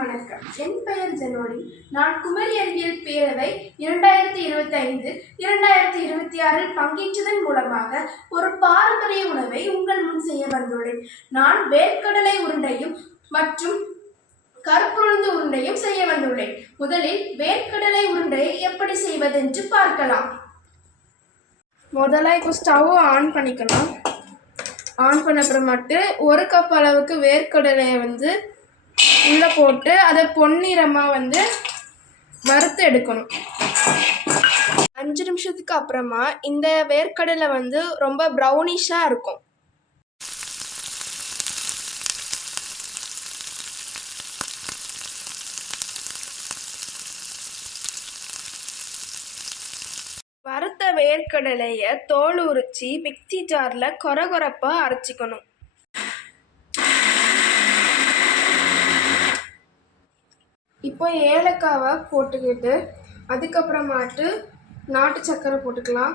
வணக்கம். என் பெயர் ஜெனோடி. நான் குமரி அறிவியல் பேரவை 2025-2026 பங்கேற்றதன் மூலமாக ஒரு பாரம்பரிய உணவை உங்கள் முன் செய்ய வந்துள்ளேன். நான் வேர்க்கடலை உருண்டையும் மற்றும் கருப்புளுந்து உருண்டையும் செய்ய வந்துள்ளேன். முதலில் வேர்க்கடலை உருண்டையை எப்படி செய்வதென்று பார்க்கலாம். முதல்ல இப்போ ஸ்டவ் ஆன் பண்ணிக்கலாம். ஆன் பண்ண அப்புறமாட்டு 1 கப் அளவுக்கு வேர்க்கடலையை உள்ளே போட்டு அதை பொன்னிறமாக வறுத்து எடுக்கணும். 5 நிமிஷத்துக்கு அப்புறமா இந்த வேர்க்கடலை ரொம்ப ப்ரௌனிஷாக இருக்கும். வறுத்த வேர்க்கடலையை தோல் உரித்து மிக்சி ஜாரில் கொரகொரப்பாக அரைச்சிக்கணும். இப்போ ஏலக்காவை போட்டுக்கிட்டு அதுக்கப்புறமாட்டு நாட்டு சர்க்கரை போட்டுக்கலாம்.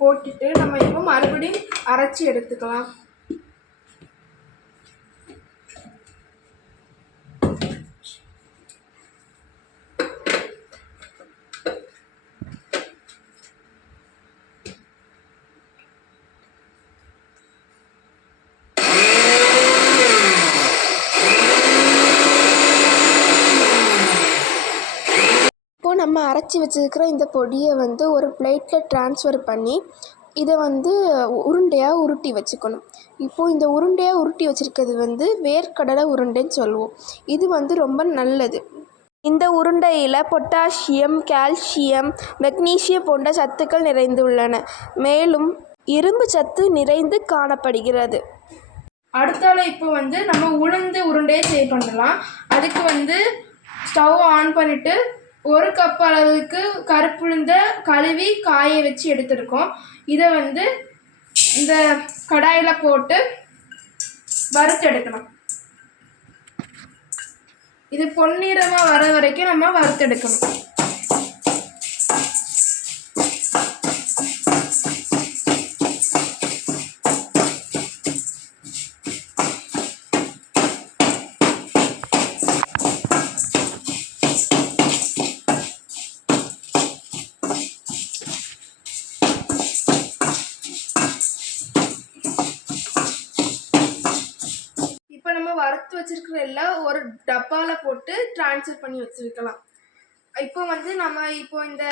போட்டுட்டு நம்ம இப்போ மறுபடியும் அரைச்சி எடுத்துக்கலாம். நம்ம அரைச்சி வச்சுருக்கிற இந்த பொடியை ஒரு பிளேட்டில் ட்ரான்ஸ்ஃபர் பண்ணி இதை உருண்டையாக உருட்டி வச்சுக்கணும். இப்போது இந்த உருண்டையாக உருட்டி வச்சுருக்கிறது வேர்க்கடலை உருண்டைன்னு சொல்லுவோம். இது ரொம்ப நல்லது. இந்த உருண்டையில் பொட்டாசியம், கால்சியம், மெக்னீசியம் போன்ற சத்துக்கள் நிறைந்துள்ளன. மேலும் இரும்பு சத்து நிறைந்து காணப்படுகிறது. அடுத்தால இப்போ நம்ம உளுந்து உருண்டையை சேவ் பண்ணலாம். அதுக்கு ஸ்டவ் ஆன் பண்ணிவிட்டு 1 கப் அளவுக்கு கருப்புளுந்த கழுவி காய வச்சு எடுத்துருக்கோம். இதை இந்த கடாயில் போட்டு வறுத்து எடுக்கணும். இது பொன்னிறமாக வர வரைக்கும் நம்ம வறுத்தெடுக்கணும். இப்போ நம்ம வறுத்து வச்சிருக்கிற எல்லாம் ஒரு டப்பாவில் போட்டு ட்ரான்ஸ்ஃபர் பண்ணி வச்சுருக்கலாம். இப்போ நம்ம இந்த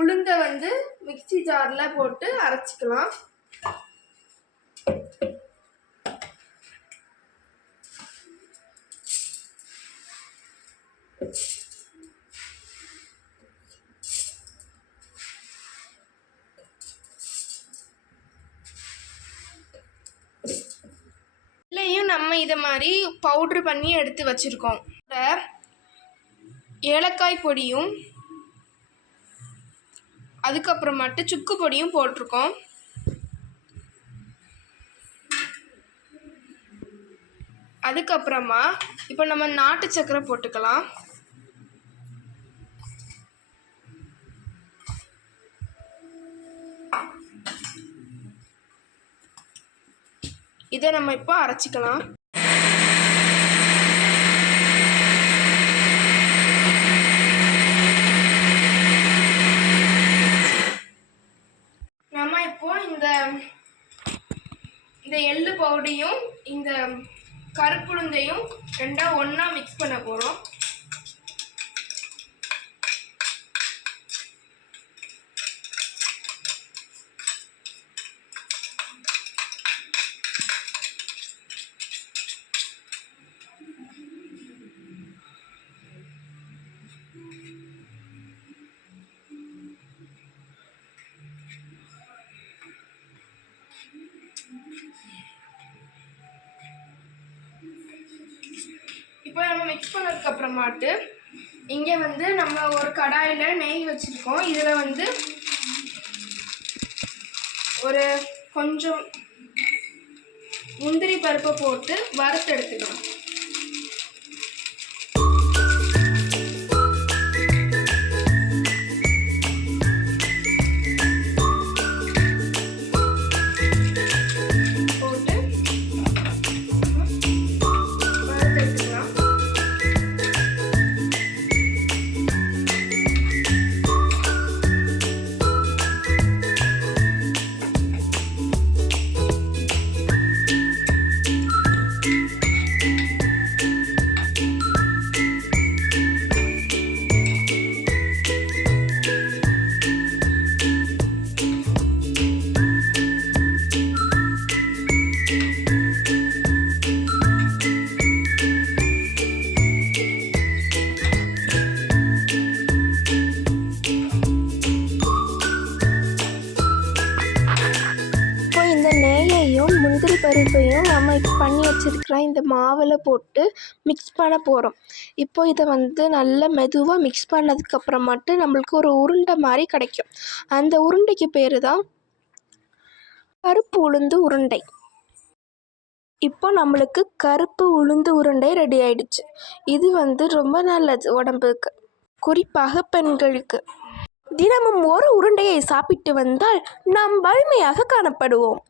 உளுந்தை மிக்சி ஜாரில் போட்டு அரைச்சிக்கலாம். நம்ம இதை மாதிரி பவுட்ரு பண்ணி எடுத்து வச்சுருக்கோம். ஏலக்காய் பொடியும் அதுக்கப்புறமாட்டு சுக்கு பொடியும் போட்டிருக்கோம். அதுக்கப்புறமா இப்போ நம்ம நாட்டு சர்க்கரை போட்டுக்கலாம். இதை நம்ம இப்போ அரைச்சிக்கலாம். நம்ம இப்போ இந்த எள்ளு பவுடையும் இந்த கருப்புளுந்தையும் ரெண்டா ஒன்றா மிக்ஸ் பண்ண போகிறோம். இப்போ நம்ம மிக்ஸ் பண்ணதுக்கு அப்புறமாட்டு இங்கே நம்ம ஒரு கடாயில் நெய் வச்சுருக்கோம். இதில் ஒரு கொஞ்சம் முந்திரி பருப்பை போட்டு வறுத்தெடுத்துக்கலாம். முந்திரி பருப்பையும் நம்ம இப்போ பண்ணி வச்சுருக்கிற இந்த மாவில் போட்டு மிக்ஸ் பண்ண போகிறோம். இப்போ இதை வந்து நல்லா மெதுவாக மிக்ஸ் பண்ணதுக்கப்புறமாட்டு நம்மளுக்கு ஒரு உருண்டை மாதிரி கிடைக்கும். அந்த உருண்டைக்கு பேர் தான் கருப்பு உளுந்து உருண்டை. இப்போ நம்மளுக்கு கருப்பு உளுந்து உருண்டை ரெடி ஆயிடுச்சு. இது வந்து ரொம்ப நல்லது உடம்புக்கு, குறிப்பாக பெண்களுக்கு. தினமும் ஒரு உருண்டையை சாப்பிட்டு வந்தால் நாம் வலிமையாக காணப்படுவோம்.